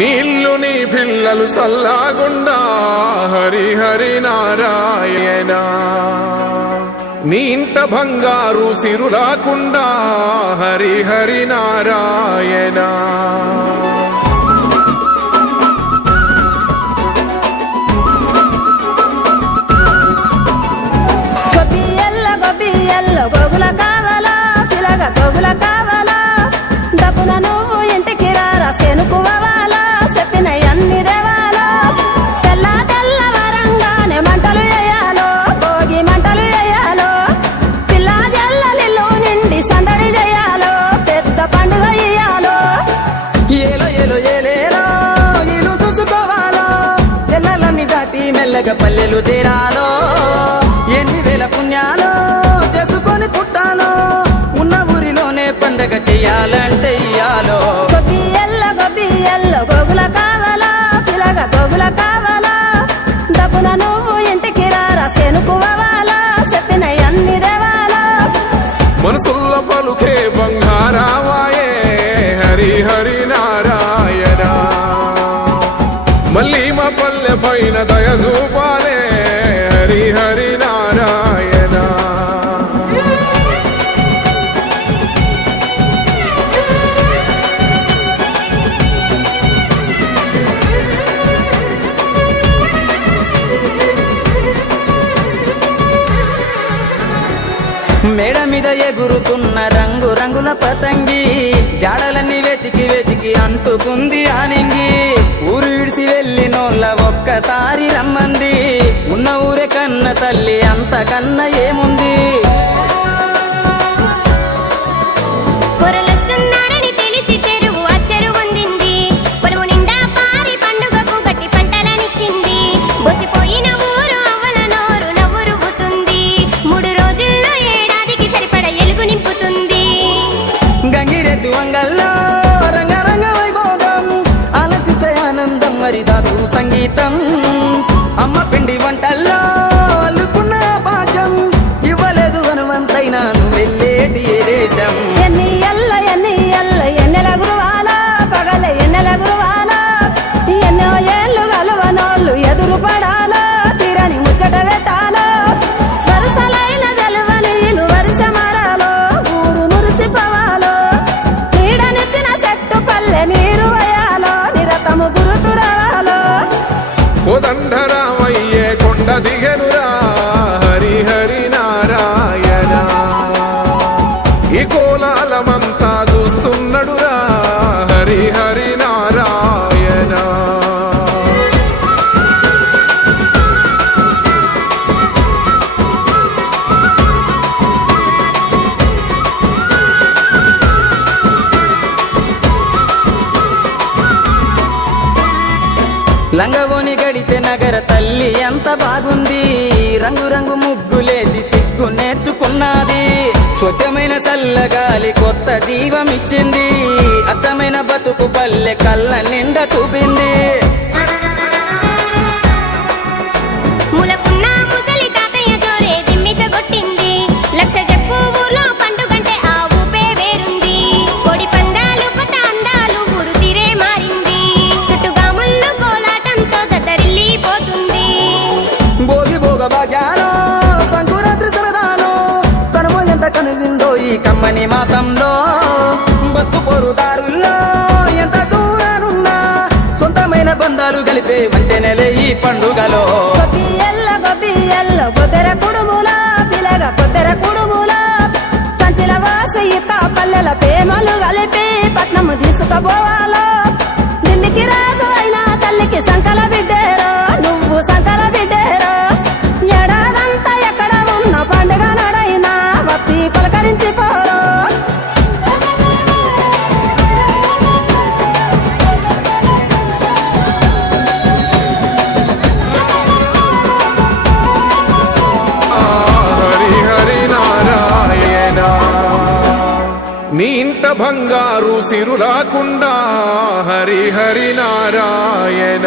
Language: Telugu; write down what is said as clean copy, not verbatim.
నీళ్ళు నీ పిల్లలు సల్లాగుండా హరి హరి నారాయణ. నీ ఇంట బంగారు సిరులాకుండా హరి హరి నారాయణ. గోగుల కావాలా పిలగ గోగుల కావాలా డబ్బున నువ్వు ఇంటికి రారా సెనుకువాలా చెప్పిన అన్ని దేవాలో తెల్ల తెల్ల వరంగానే మంటలు వేయాలో భోగి మంటలు వేయాలో పిల్ల జల్లలిల్లు నిండి సందడి చేయాలో పెద్ద పండుగ ఇయ్యాలో. ఏలో ఏలో ఏలేలో ఇల్లు చూసుకోవాలో తెల్లలన్నీ దాటి మెల్లగా పల్లెలు తీరాలో ఎన్ని వేల పుణ్యాలో చేసుకొని పుట్టాలో ఉన్న ఊరిలోనే పండగ చెయ్యాలంటే ఇయ్యాలో. గొబ్బియల్లో గోగుల కావాలా పిలగ గోగుల కావాలా డబ్బున నువ్వు ఇంటికి రారా సెనుకువాలా చెప్పిన అన్ని దేవాలో. మనసుల్లో పలుకే బంగారావాయే హరి హరి నారాయణ. మళ్ళీ మా పల్లె పైన దయ చూపాలే హరి హరి నారాయణ. మేడ మీద ఎగురుతున్న రంగు రంగుల పతంగి జాడలన్నీ వెతికి వెతికి అంటుకుంది ఆనింగి. ఊరు విడిసి వెళ్ళినోళ్ళ ఒక్కసారి రమ్మంది ఉన్న ఊరే కన్న తల్లి అంతకన్నా ఏముంది. రంగరంగ వైభోగం ఆలకిస్తే ఆనందం మరిదాసు సంగీతం. అమ్మ పిండి వంటల్లో అల్లుకున్న భాషం ఇవ్వలేదు హనుమంతైనా నువ్వు వెళ్ళేటి ఏ దేశం. ఎన్నెల గురువాలా పగల ఎన్నెల గురువాలా ఎన్నో ఏళ్ళు గలవనోళ్ళు ఎదురు పడాలో తీరని ముచ్చట పెట్టాలో వరుసలైన తెలవని ఇల్లు వరుస మారాలో ఊరు మురిసిపోవాలో నీడనిచ్చిన చెట్టు పల్లె నీరు వేయాలో నిరతము గురుతురాలో. కోదండరామయ్యే కొండ దిగనురా హరి హరి నారాయణ. ఈ కోలాలమంతా చూస్తున్నడురా హరి హరి నారాయణ. లంగవోని గడితే నగర తల్లి ఎంత బాగుంది. రంగు రంగు ముగ్గులేసి సిగ్గు నేర్చుకున్నది. స్వచ్ఛమైన చల్లగాలి కొత్త జీవం ఇచ్చింది. అచ్చమైన బతుకు పల్లె కళ్ళ నిండా చూపింది. సంకురాత్రి సరదాలో తనము ఎంత కనువిందో ఈ కమ్మని మాసంలో. బతుకు పొరుదారుల్లో ఎంత దూరానున్నా సొంతమైన బంధాలు కలిపే వంతెనలే ఈ పండుగలో. గొబ్బియల్లో కొద్దెర కుడుములా పిలగ కొద్దెర కుడుములా కంచిల వాసి ఇత పల్లెల ప్రేమలు కలిపి పట్నము తీసుకుపోవాలో. ఢిల్లీకి రాజు అయినా తల్లికి సంకల బిడ్డేరో నువ్వు సంకల బిడ్డేరో. ఏడాదంతా ఎక్కడ ఉన్న పండుగ నడైనా వచ్చి పలకరించి పోరో. హరి హరి నారాయణ. నీ ఇంట బంగారు సిరులాకుండా హరి హరి నారాయణ.